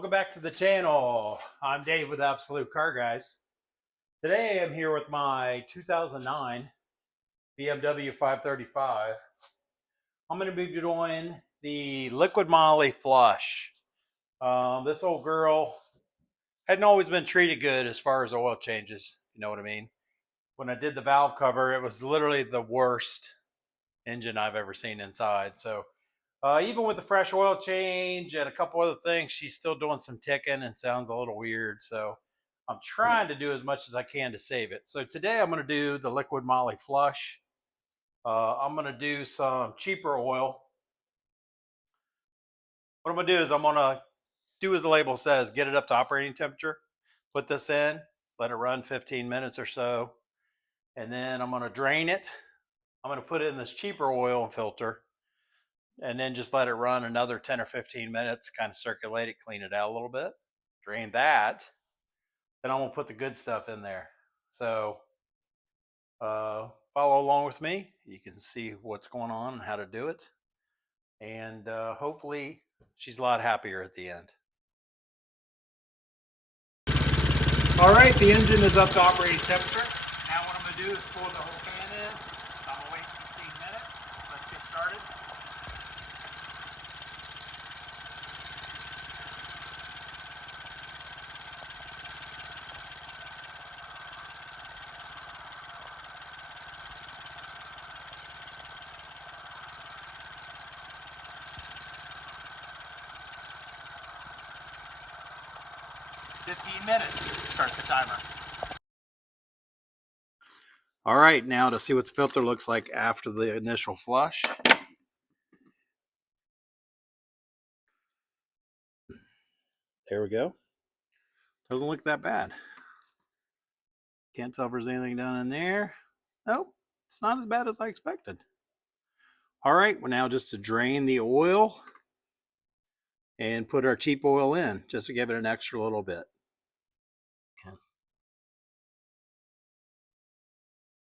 Welcome back to the channel. I'm Dave with Absolute Car Guys. Today I'm here with my 2009 BMW 535. I'm going to be doing the Liqui Moly Flush. This old girl hadn't always been treated good as far as oil changes, you know what I mean? When I did the valve cover, it was literally the worst engine I've ever seen inside. So even with the fresh oil change and a couple other things, she's still doing some ticking and sounds a little weird. So I'm trying to do as much as I can to save it. So today I'm going to do the Liqui Moly Flush. I'm going to do some cheaper oil. What I'm going to do is I'm going to do as the label says, get it up to operating temperature, put this in, let it run 15 minutes or so, and then I'm going to drain it. I'm going to put it in this cheaper oil and filter, and then just let it run another 10 or 15 minutes, kind of circulate it, clean it out a little bit, drain that. Then I'm going to put the good stuff in there. So follow along with me. You can see what's going on and how to do it. And hopefully she's a lot happier at the end. All right, the engine is up to operating temperature. Now what I'm going to do is pull the whole can in. I'm going to wait 15 minutes. Let's get started. "15 minutes, start the timer." All right, now to see what the filter looks like after the initial flush. There we go. Doesn't look that bad. Can't tell if there's anything down in there. Nope, it's not as bad as I expected. All right, well now just to drain the oil and put our cheap oil in, just to give it an extra little bit. Okay.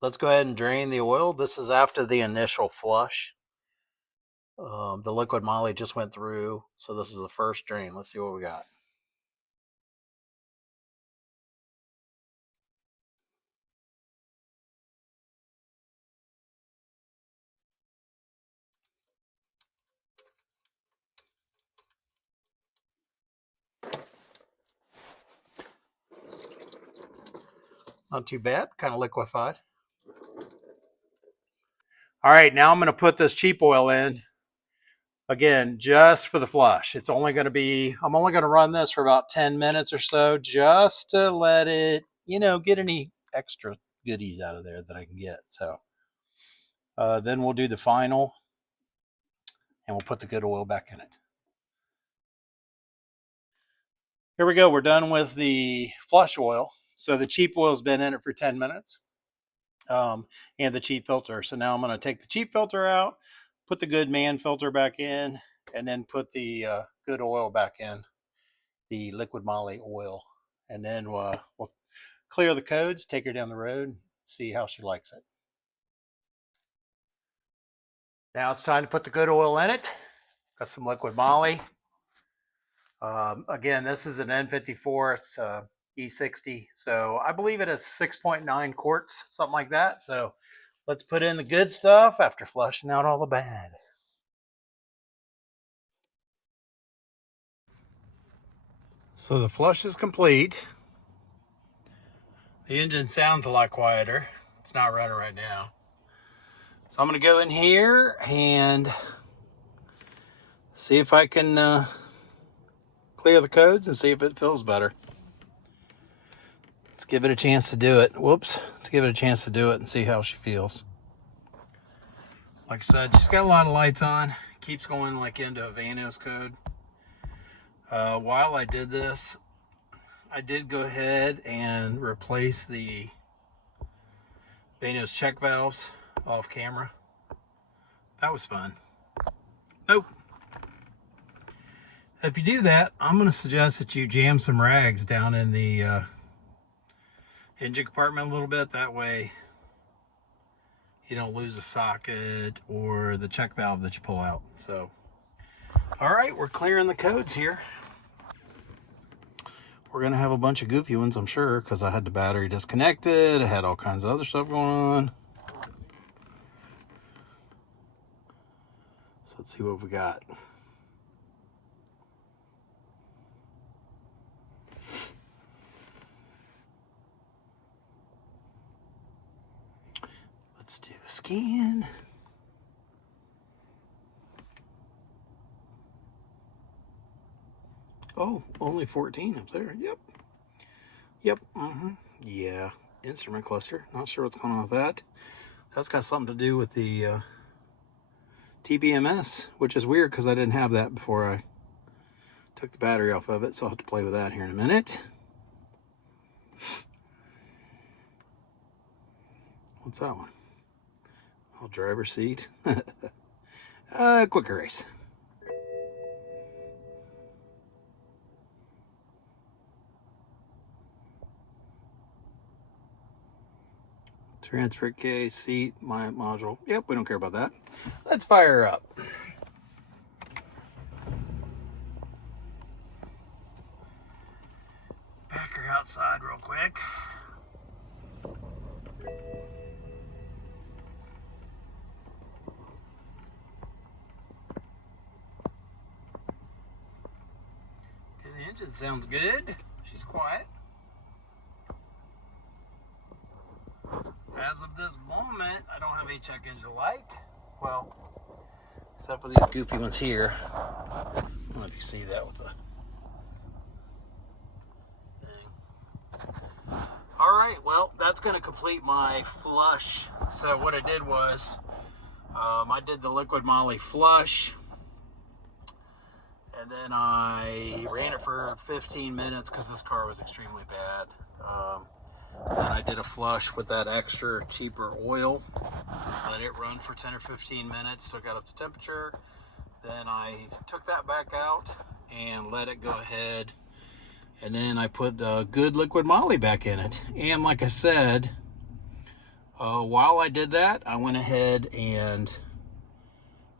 Let's go ahead and drain the oil. This is after the initial flush. The Liqui Moly just went through, so this is the first drain. Let's see what we got. Not too bad, kind of liquefied. All right, now I'm going to put this cheap oil in. Again, just for the flush. It's only going to be, I'm only going to run this for about 10 minutes or so, just to let it, get any extra goodies out of there that I can get. So then we'll do the final and we'll put the good oil back in it. Here we go. We're done with the flush oil. So the cheap oil's been in it for 10 minutes and the cheap filter. So now I'm going to take the cheap filter out, put the good man filter back in, and then put the good oil back in, the Liqui Moly oil. And then we'll clear the codes, take her down the road, see how she likes it. Now it's time to put the good oil in it. Got some Liqui Moly. Again, this is an N54. It's E60. So I believe it has 6.9 quarts, something like that. So let's put in the good stuff after flushing out all the bad. So the flush is complete. The engine sounds a lot quieter. It's not running right now. So I'm going to go in here and see if I can clear the codes and see if it feels better. Let's give it a chance to do it. Whoops. Let's give it a chance to do it and see how she feels. Like I said, she's got a lot of lights on. Keeps going like into a Vanos code. While I did this, I did go ahead and replace the Vanos check valves off camera. That was fun. Nope. If you do that, I'm going to suggest that you jam some rags down in the engine compartment a little bit. That way you don't lose the socket or the check valve that you pull out. So, all right, we're clearing the codes here. we're going to have a bunch of goofy ones, I'm sure, because I had the battery disconnected. I had all kinds of other stuff going on. So let's see what we got. Let's do a scan. Oh, only 14 up there. Yep. Yep. Yeah. Instrument cluster. Not sure what's going on with that. That's got something to do with the TBMS, which is weird because I didn't have that before I took the battery off of it. So I'll have to play with that here in a minute. What's that one? Oh, driver's seat. Quick erase. Transfer case, seat, my module. Yep, we don't care about that. Let's fire her up. Back her outside real quick. Okay, the engine sounds good. She's quiet. As of this moment, I don't have a check engine light. Well, except for these goofy ones here. I don't know if you see that with the thing. All right, well, that's going to complete my flush. So what I did was, I did the Liqui Moly Flush, and then I ran it for 15 minutes because this car was extremely bad. Then I did a flush with that extra cheaper oil. Let it run for 10 or 15 minutes so it got up to temperature. Then I took that back out and let it go ahead. And then I put good Liqui Moly back in it. And like I said, while I did that, I went ahead and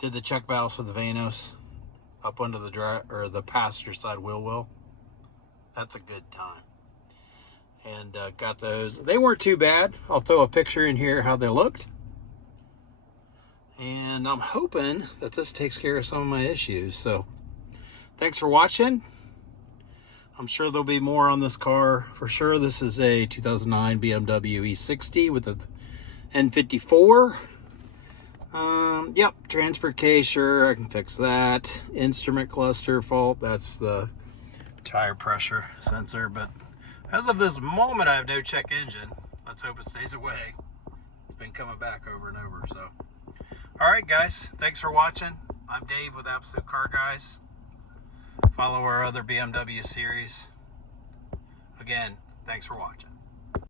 did the check valves for the Vanos up under the passenger side wheel well. That's a good time. And got those. They weren't too bad. I'll throw a picture in here how they looked. And I'm hoping that this takes care of some of my issues. So thanks for watching. I'm sure there'll be more on this car for sure. This is a 2009 BMW E60 with a N54. Yep, transfer case, sure, I can fix that. Instrument cluster fault, that's the tire pressure sensor. But as of this moment, I have no check engine. Let's hope it stays away. It's been coming back over and over, so. All right, guys, thanks for watching. I'm Dave with Absolute Car Guys. Follow our other BMW series. Again, thanks for watching.